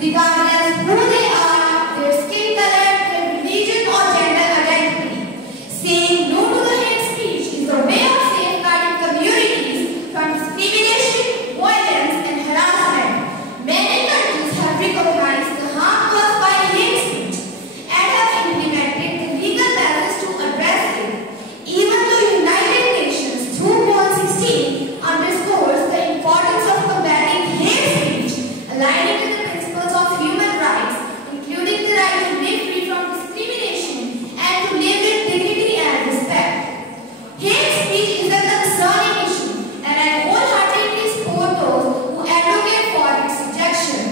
regardless who they are, their skin color, their religion or gender identity. Saying no to the hate speech is a way of safeguarding communities from discrimination, violence and harassment. Many countries have recognized the harm caused by hate speech and have implemented the legal measures to address it. Even the United Nations through Goal 16 underscores the importance of combating hate speech, aligning with the principles of human rights, including the right to live free from discrimination and to live with dignity and respect. Hate speech is a concerning issue, and I wholeheartedly support those who advocate for its rejection.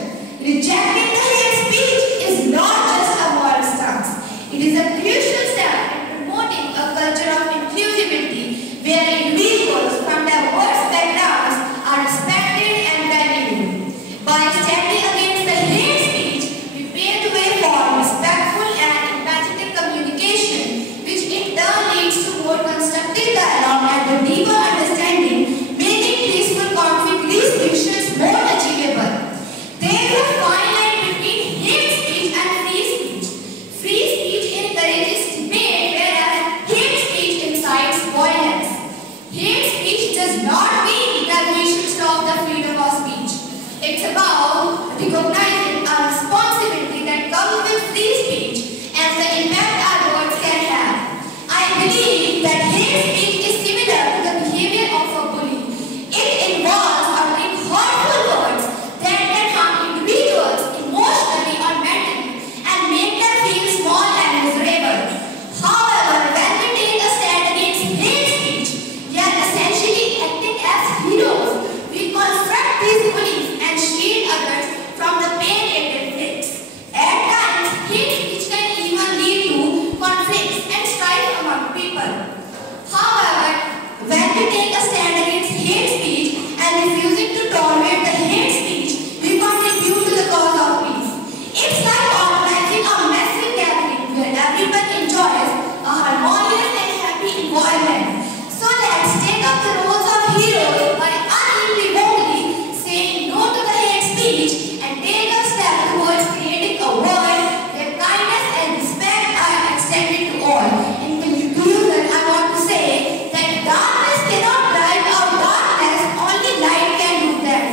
Rejecting the hate speech is not just a moral stance. It is a crucial step in promoting a culture of inclusivity where individuals from diverse backgrounds are respected and valued. By standing against the hate speech, we pave the way for respectful and empathetic communication, which in turn leads to more constructive dialogue and a deeper understanding, making peaceful conflict resolutions more achievable. There is a fine line between hate speech and free speech. Free speech encourages debate, whereas hate speech incites violence. Hate speech does not mean that we should stop the freedom of speech. It's about recognizing a responsibility that comes with free speech and the impact our words can have. I believe that hate speech is similar to the behavior of a bully. It involves uttering hurtful words that can harm individuals emotionally or mentally and make them feel small and miserable. However, when we take a stand against hate speech, we are essentially acting as heroes. We confront these bullies and shield others from the pain it inflicts. At times, hate speech can even lead to conflicts and strife among people. However, when we take a stand against hate speech and refusing to tolerate the hate speech, we contribute to the cause of peace. It's like organizing a massive gathering where everyone enjoys a harmonious and happy environment. So let's take up the roles of heroes by unequivocally saying no to the hate speech and take a step towards creating a world where kindness and respect are extended to all. In conclusion, I want to say that darkness cannot drive out darkness, only light can do that.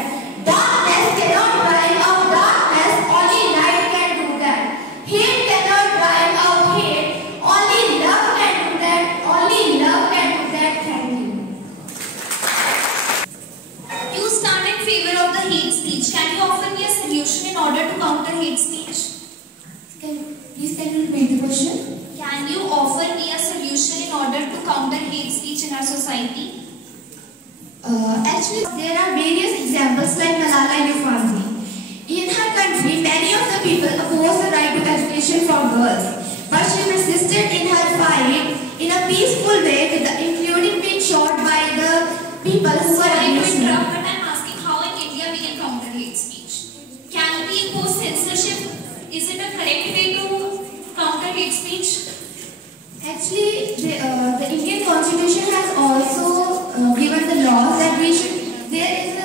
Darkness cannot drive out darkness, only light can do that. Hate cannot drive out hate, only love can do that, only love can do that. Thank you. You stand in favor of the hate speech. Can you offer me a solution in order to counter hate speech? Please can you repeat the question? Can you offer me a solution in order to counter hate speech in our society? Actually, there are various examples like Malala Yousafzai. In her country, many of the people opposed the right to education for girls, but she persisted in her fight in a peaceful way, including being shot by the people who were Sorry to against her. interrupt, but I'm asking how in India we can counter hate speech. Can we impose censorship? Is it a correct way to counter hate speech? Actually, the Indian Constitution has also given the laws that there is a